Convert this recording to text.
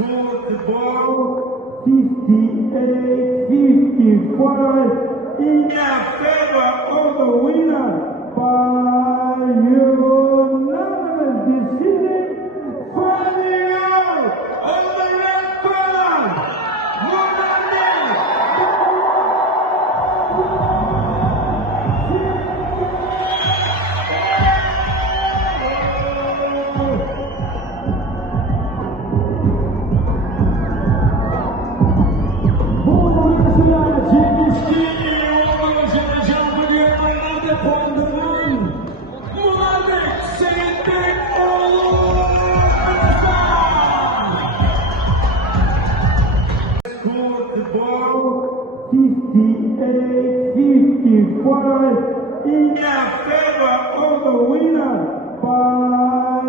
Football 58-55 in favor of the winner by unanimous decision. Fighting out on the red corner, Mohamed. Football 58-55 in favor of the winner by